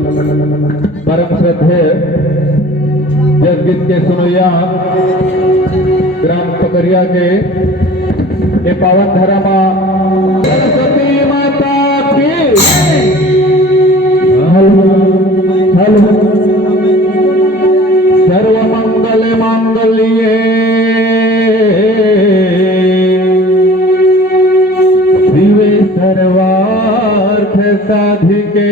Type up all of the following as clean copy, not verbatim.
परम श्रद्धेय जसगीत के सुनैया ग्राम पकरिया के ये पावन धरा मां सरस्वती माता की सर्व मंगल मांगल्ये शिवे सर्वार्थ साधिके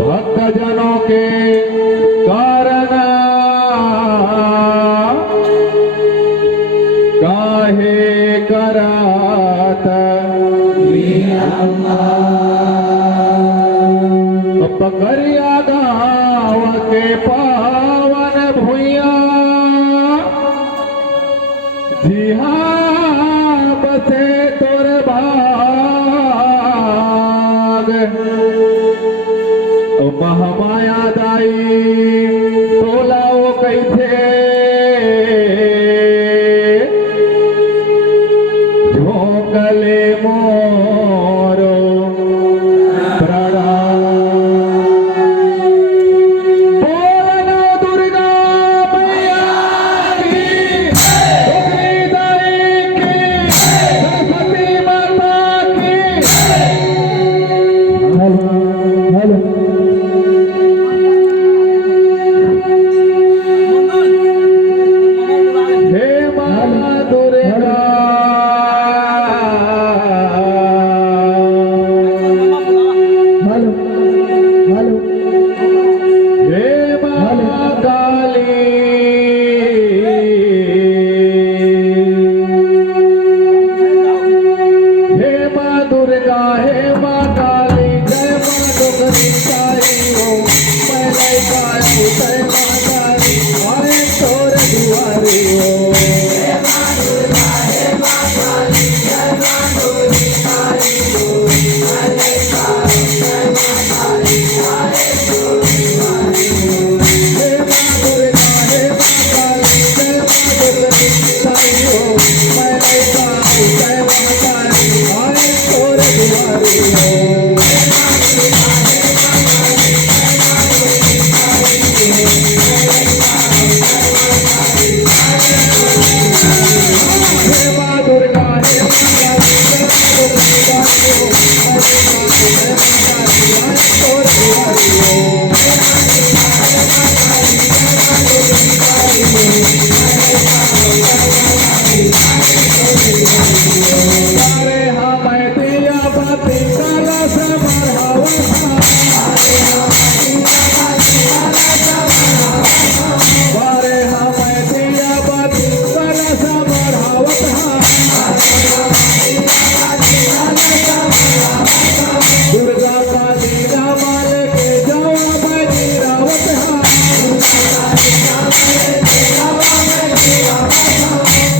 भक्तजनों के कारण काहे करात पकरिया गाँव के पावन भुइया जी हाँ बसे तोर भाग महामाया दाई तोलाओ कैथे झोंकले मोरो प्रणाम बोलो दुर्गा मैया की दुर्गी दाई की सरस्वती माता की हेलो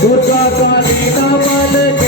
दुर्गा काली नाम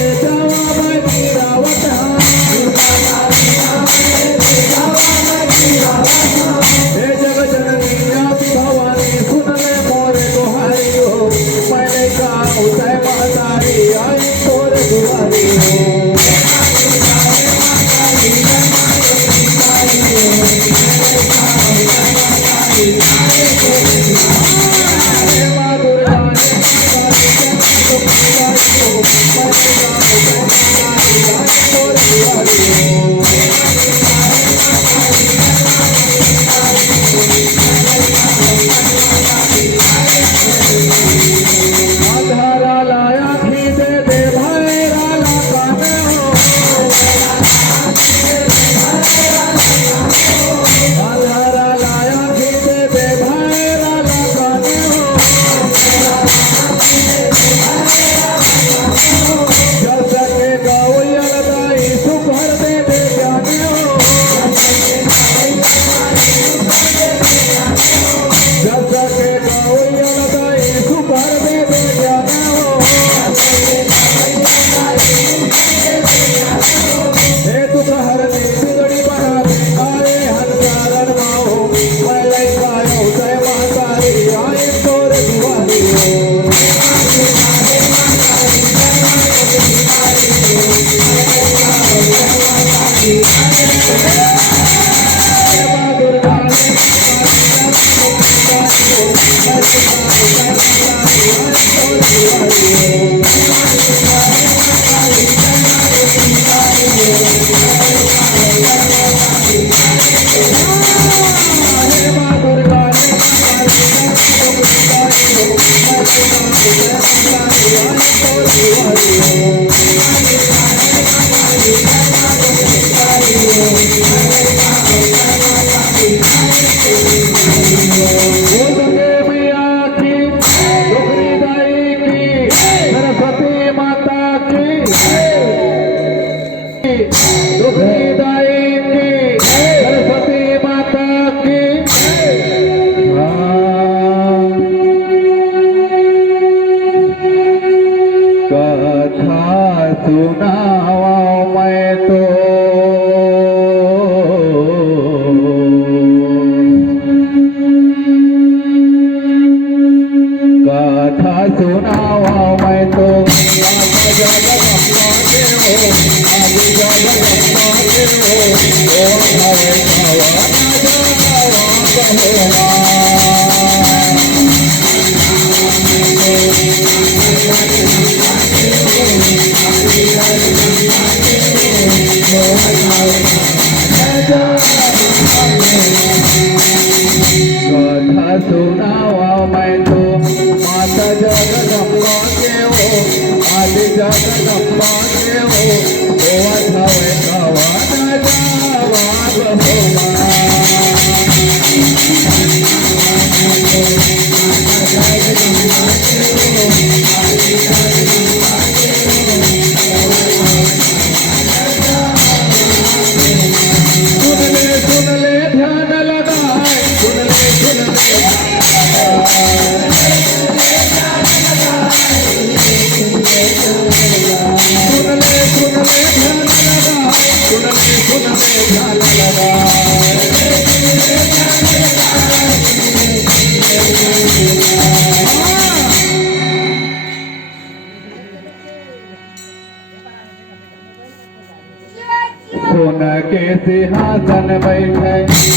सोना के सिंहासन बैठे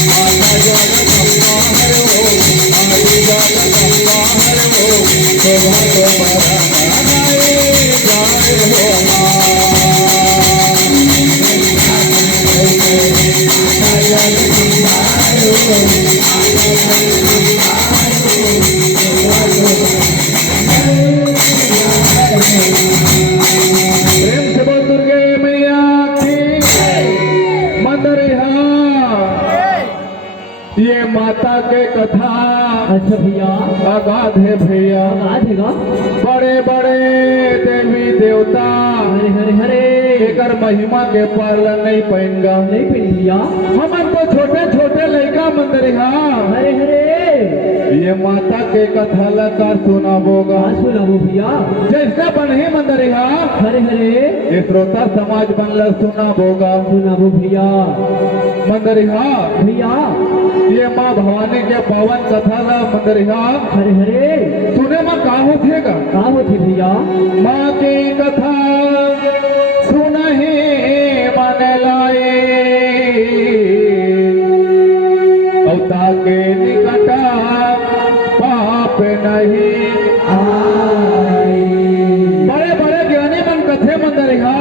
माता जगदम्बा हर हो, आदि जगदम्बा हर हो, शोभा तुम्हारा मनाए जाए हो प्रेम से बोल दुर्गे मैया की मंदरिया। ये माता के कथा अच्छा भैया, अगाध है भैया, आज है बड़े बड़े देवी देवता हरे हरे हरे एकर महिमा के पालन नहीं पाएंगा। नहीं पड़ी भैया, हमन तो छोटे छोटे लड़का मंदरिया हरे हरे ये माता के कथा लगा सुनाबोगा। आज सुनाबो भैया, जैसे बनही मंदरिया हरे हरे ये श्रोता समाज बनल सुनाबोगा। सुनाबो भैया। मंदरिया भैया ये माँ भवानी के पावन कथा ला मंदरिया हरे हरे सुने में का होथेगा। का होती भैया, माँ की कथा सुनही मन लाए अवता के निकटा पाप नहीं आए। बड़े बड़े ज्ञानी मन कथे मंदरिया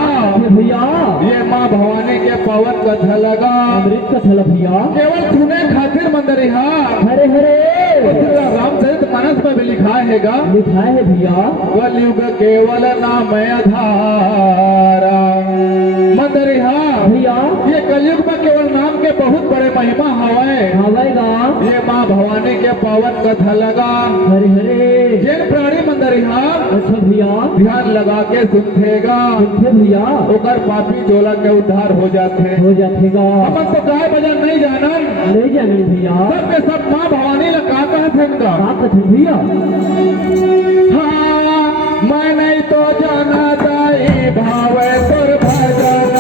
भैया ये माँ भवानी के पावन कथा लगा अमृत का थल भैया, केवल सुने खातिर मंदरिया हरे हरे रामचरित मानस में भी लिखा हैगा। लिखा है भैया, कलयुग केवल नाम आधारा। मंदरिया भैया ये कलयुग में केवल नाम के बहुत बड़े महिमा हवाए। आवेगा ये माँ भवानी के पावन कथा लगा हरे हरे। जैन प्राणी मंदरिया अच्छा भैया ध्यान लगा के सुनथेगा कितने भैया ओकर पापी टोला के उद्धार हो जाते। हो जाएगा। हमन तो गाय बजान नहीं जानन, नहीं जाने भैया, सब के सब माँ भवानी ला का कहत का आप कथे भैया, हाँ मैं नहीं तो जाना दाई भावे तोर भजन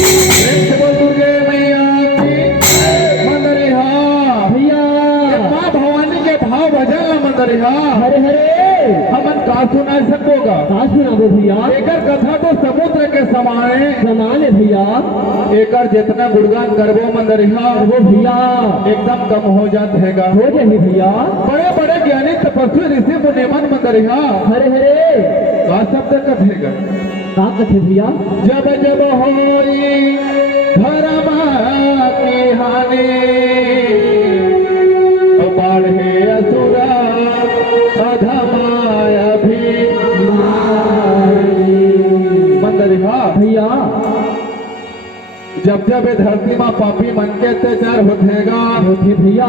दुर्गे मैया की मंदरिहा भैया माँ भवानी के भाव भजन ला मंदरिहा हरे हरे हमन का सुना सकोगा का सुनाबो भैया एकर कथा तो समुद्र के समाए समान है भैया एकर जितना गुणगान करबो मंदरिहा वो भैया एकदम कम हो जात हैगा हो जाए भैया बड़े बड़े ज्ञानी तपस्वी ऋषि मुनिमन मंदरिहा हरे हरे का शब्द कथेगा का कथे भैया जब जब होई धर्म की हानि बाढ़े असुरा अधमाय भी मंदरिहा भैया जब जब ये धरती माँ पापी मन के अत्याचार होतेगा होते भैया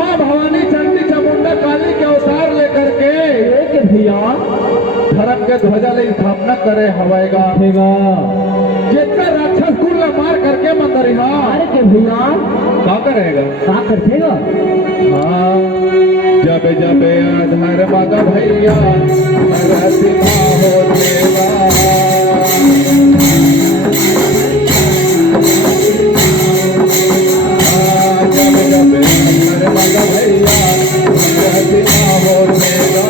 माँ भवानी चंडी चामुंडा काली के अवतार लेकर के एक भैया धर्म के ध्वजा ले स्थापना करे हवाएगा देगा जितना राक्षस कुल मार करके मंदरिहा अरे के भैया क्या करेगा का करतेगा हाँ जब जब आधार मांगा भैया धरती माँ होतेगा जब जब आधार मांगा भैया धरती माँ होतेगा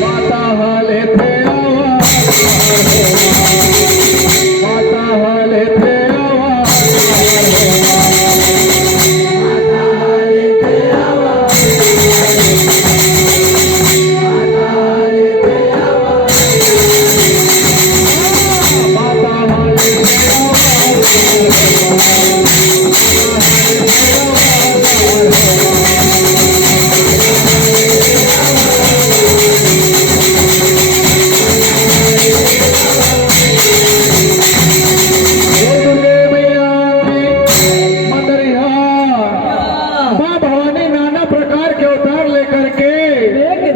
माता हाले थे माता हाले थे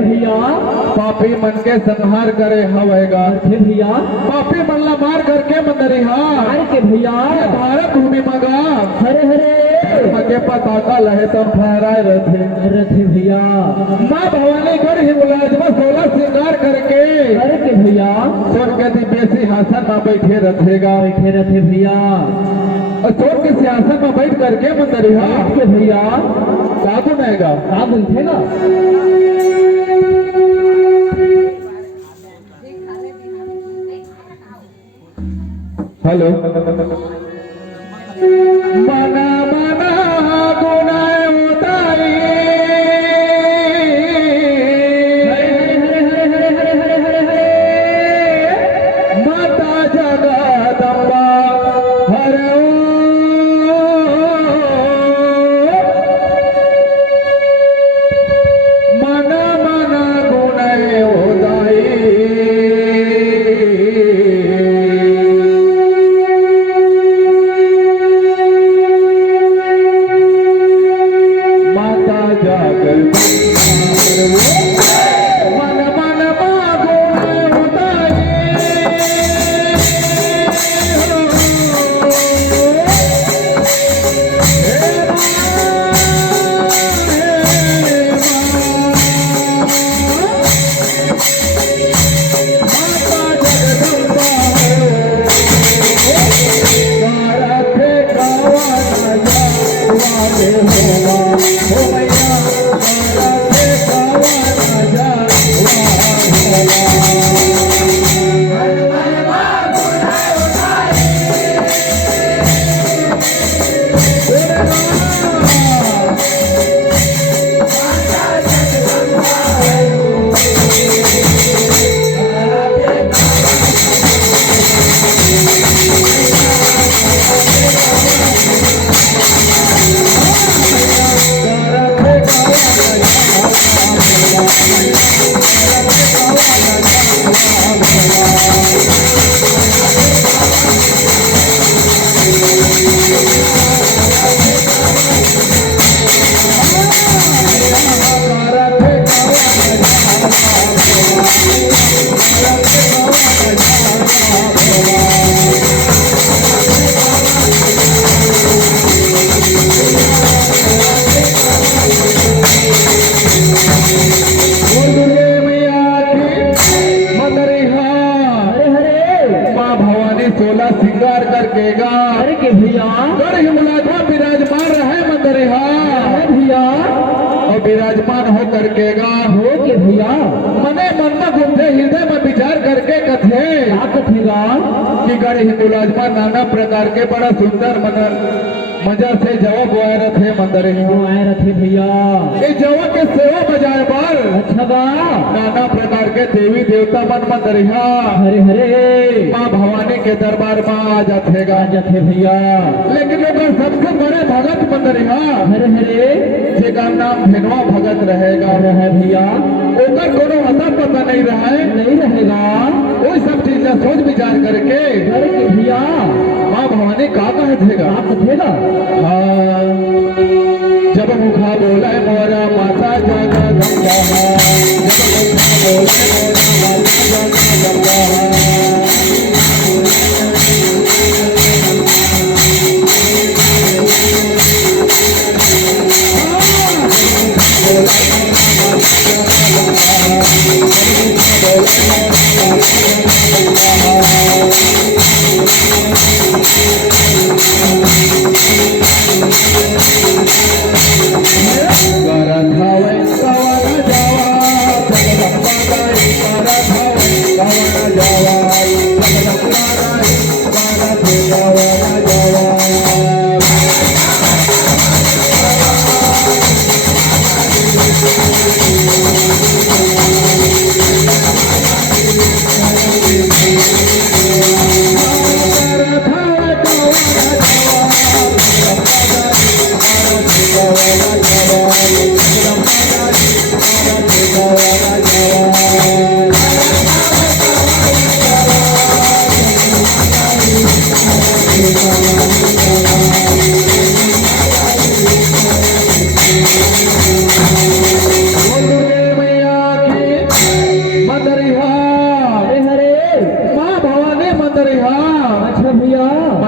पापी मन के संहार करे हवेगा भैया पापी मन ला मार करके मंदरिहा अरे के भैया भारत भूमि मगा हरे हरे के पताका लहे तब फहराए रहते रथे भैया माँ भवानी कर ही मुलाजमा 16 श्रृंगार करके अरे के भैया स्वर्ग के दिव्य सिंहासन में बैठे रहेगा बैठे रथे भैया और स्वर्ग के सिंहासन में बैठ करके मंदरिहा के भैया का गुनेगा का बनतेगा हेलो मना मना गुनाय उतारी माता जगदम्बा हरो मना मना गुनाय उतारी श्रृंगार करके गा अरे के भैया गढ़ मुलाजमा विराजमान रहे मंदरिहा अरे भैया और विराजमान हो करके गा हो के भैया मने मन में घूमते हृदय में विचार करके कथे क्या कथेगा कि गढ़ मुलाजमा नाना प्रकार के बड़ा सुंदर मनर मजा से जवा बोया रथे मंदरिहा वो आए रथे भैया ये जवा के सेवा बजाए बार अच्छा बा नाना प्रकार के देवी देवता मन मंदरिहा हरे हरे माँ भवानी के दरबार में आ जातेगा जथे भैया लेकिन ओकर सबसे बड़े भगत मंदरिहा हरे हरे जेका नाम भेनवा भगत रहेगा अरे है भैया ओकर कोनो अता पता नहीं रहे नहीं रहेगा वो सब चीज का सोच विचार करके अरे के भैया माँ भवानी का कहेगा क्या कथेगा हाँ जब मुखा बोले मोरा माता जागा गंगा जब मुखा बोले मोरा माता जागा गंगा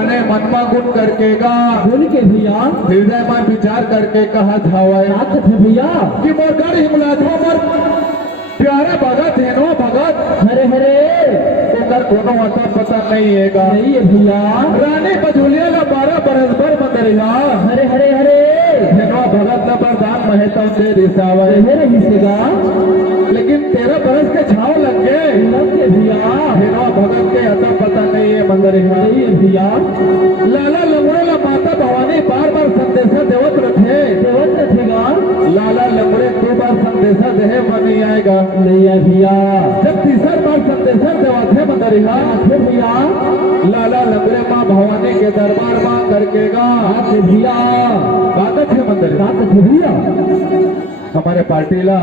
करके गा बोल के भैया हृदय में विचार करके कहा धावाए क्या कथे भैया कि मोर गढ़ मुलाजमा मोर प्यारा भगत है नो भगत हरे हरे ओकर कोनो अता पता नहीं हैगा नहीं है भैया रानी बजुलिया का 12 बरस भर मंदरिहा हरे हरे हरे हेनो भगत न बरदान महता से रिसावे मेरे हिस्सेगा लेकिन 13 बरस के छाव लग के भैया हेनो भगत के अता पता नहीं है मंदरिहा नहीं है भैया लाला लंगड़े माता भवानी बार बार संदेशा देवत रखे देवत रखेगा लाला लंगड़े 2 बार संदेशा देहे मन नहीं आएगा नहीं है भैया जब तीसर बार संदेशा देवत है मंदरिहा भैया लाला लंगड़े माँ भवानी के दरबार में करके गा भैया बात है मंदरिहा क्या कथे भैया हमारे पार्टी ला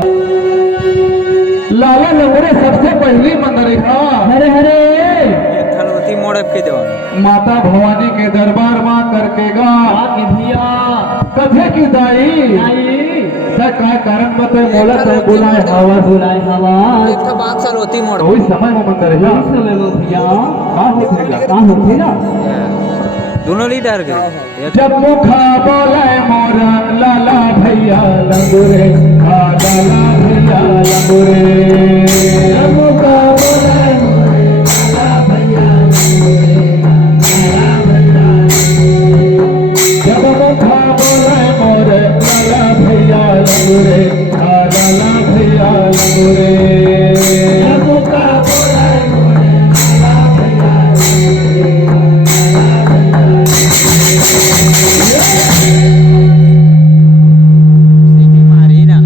लाला लंगड़े सबसे पहली मंदरिहा हरे हरे थलवती मोड़प के देवा माता भवानी के दरबार में करके गा के भैया कथे की दाई आई का कारण बते मोला ते बुलाए हवा बुलाए हवा एक था बात थलवती मोड़ वही समय में मंदरिहा इस समय में भैया हाँ होतेगा क्या होतेगा दोनों लीडर गए जब मुखा बोले मोरा लाला भैया लंगुरे लाला भैया लंगुरे जब मुखा बोले लाला भैया जब मुखा बोले मोरे लाला भैया लंगुरे लाला भैया लंगुरे जब मुखा बोले मोरे लाला भैया मारी ना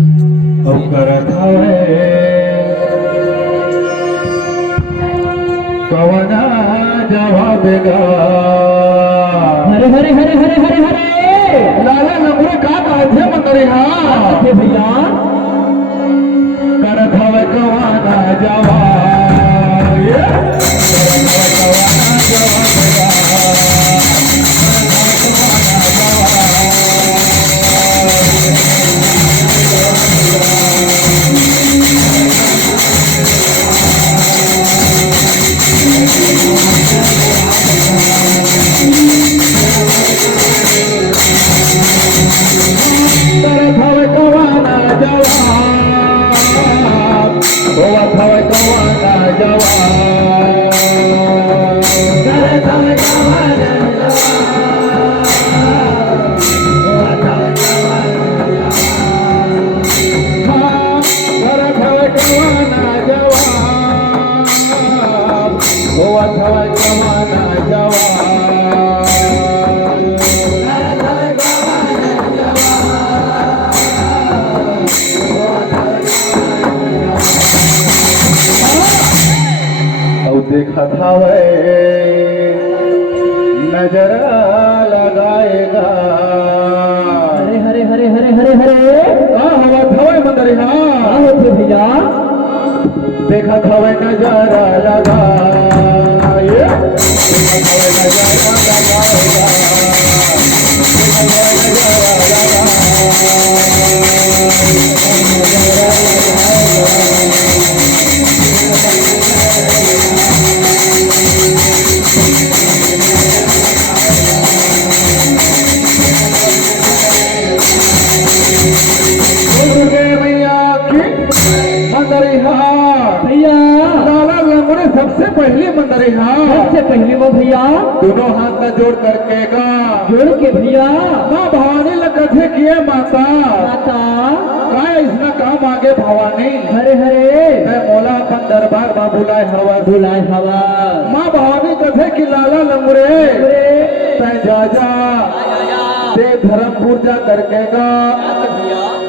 करत हवे कवना जवाबेगा हरे हरे हरे हरे हरे हरे लाला लंगड़े का कहते मंदरिहा कथे भैया करत हवे कवना जवाब कवना जवाबेगा करत हवे कवना जवाब और देखा था वे नजर लगाएगा। हरे हरे हरे हरे हरे हरे हवा था वे मंदरिया होते भैया देखा था वे नजर लगाए। देखा था वे नजर लगाएगा। देखा था वे नजर भैया लाला लंगड़े सबसे पहले मंदरिया सबसे पहले वो भैया दोनों हाथ में जोड़ करके गा जोड़ के भैया माँ भवानी लगे किए माता माता का इसमें काम आगे भवानी हरे हरे मैं मोला अपन दरबार में बुलाए हवा बुलाए हवा माँ भवानी कथे कि लाला लंगड़े तय जा ते धर्मपुर जा करके गा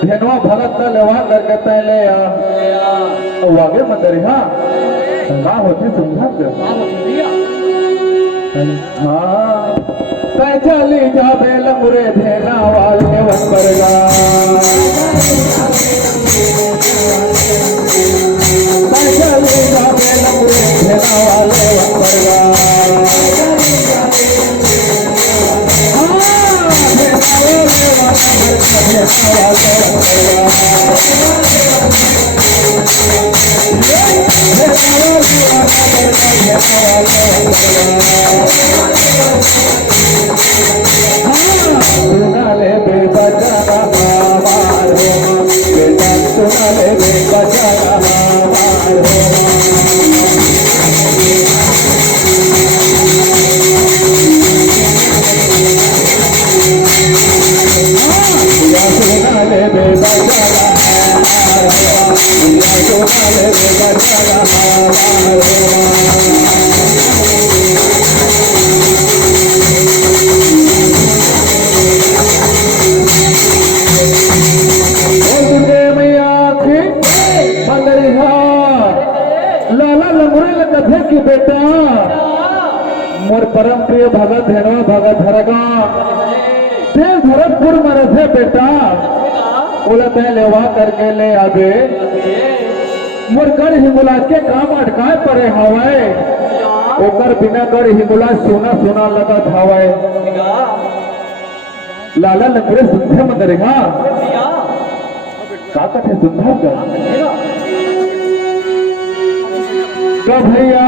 धेनवा भगत का लेवा करके तय ले आगे मंदरिया का होती समझा हाँ तय चली जाबे लंगड़े धेना वाले वरगा तय चली जाबे लंगड़े धेना वाले वरगा सुनाले बे बजाना मार हो बेटा सुनाले बे बजाना मार हो सुनाले बे बजाना मार हो सुनाले बे बजाना मार हो लाला लंगड़े लगे कि बेटा मोर परम प्रिय भगत धेनवा भगत हरगा तेल धरमपुर में रहे बेटा बोला तय लेवा करके ले आबे मोर गढ़ हिंगुला के काम अटकाए पड़े हवाए ओकर बिना गढ़ हिंगुला सोना सोना लगा हवाए लाला लंगड़े सुनते मंदरिया का कथे सुनता भैया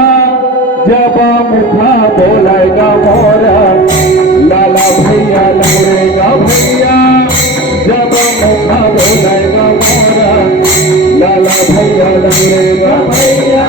जब मुखा बोलाएगा मोरा लाला भैया लंगड़ेगा भैया जब मुखा बोलाएगा मोरा लाला भैया लंगड़ेगा भैया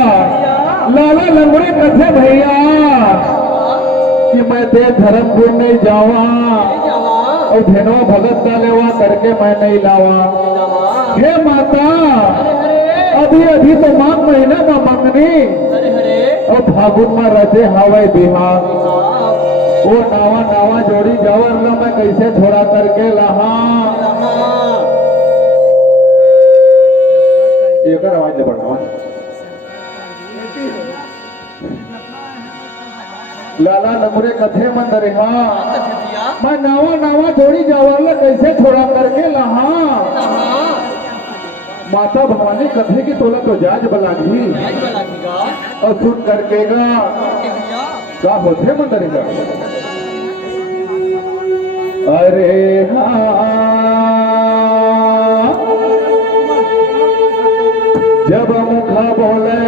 लाला लंगड़े कथे भैया कि मैं ते धर्मपुर नहीं जावा और धेनवा भगत का लेवा करके मैं नहीं लावा। हे माता अभी अभी तो माघ महीना में मंगनी और फागुन में रहे हवाई बिहार वो नावा नावा जोड़ी जावर लो मैं कैसे छोड़ा करके लहा एक आवाज ले पड़ना लाला नमुरे कथे मंदर हाँ मैं नावा नावा जोड़ी जावर लो कैसे छोड़ा करके लहा माता भवानी कथे की तोला तो जाज बलागी और सुन करके गा का होते मंदर का अरे हाँ जब मुखा बोले